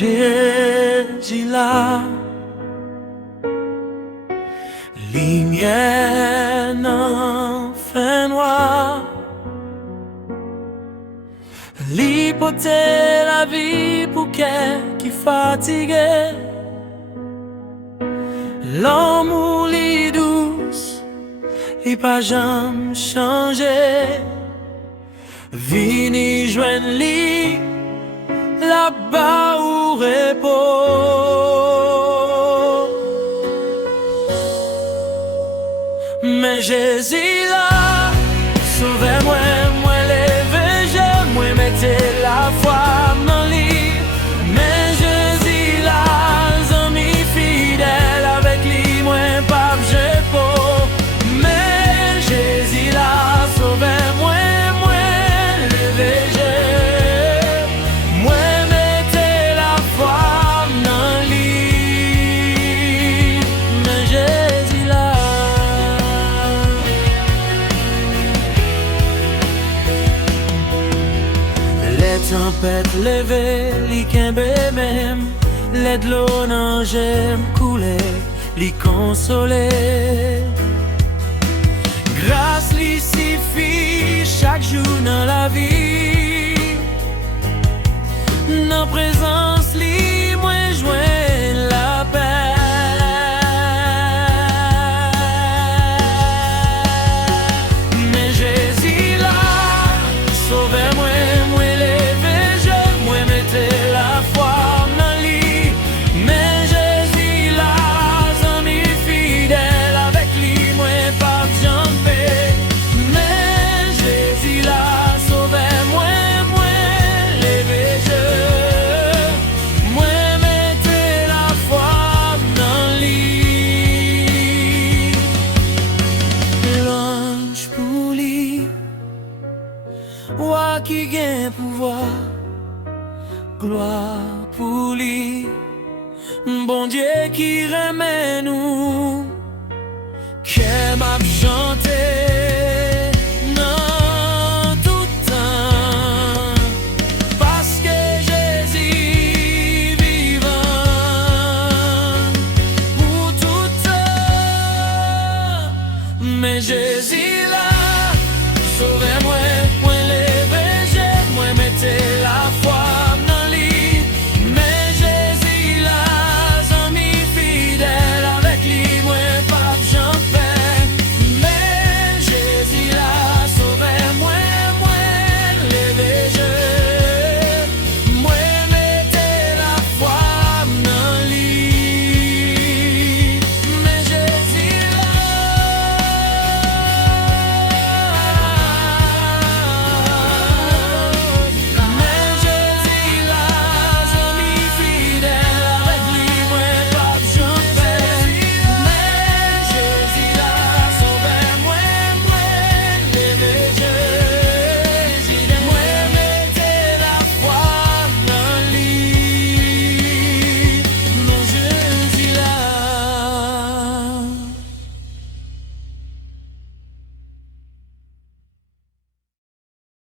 Jésus là, lumière dans fin noir, l'hypothèse la vie pour quelqu'un qui fatigué, l'amour li douce, il pas jamais changé, vini joindre li là-bas où repos. Mais Jésus là, sauvez-moi, moi levé, moi mettez la foi dans lui. Mais Jésus là, ami fidèle avec lui, moi pas j'ai pas. Mais Jésus là, sauvez-moi, moi levé, tempête levée, li kembe même, l'aide l'eau nan j'aime couler, li consoler. Grâce li suffit chaque jour dans la vie, dans présence li moi joins la paix. Mais Jésus là, sauvez-moi. Wa qui gagne pouvoir, gloire pour lui. Bon Dieu qui remet nous, que m'a chanté dans tout temps, parce que Jésus vivant pour tout temps. Mais Jésus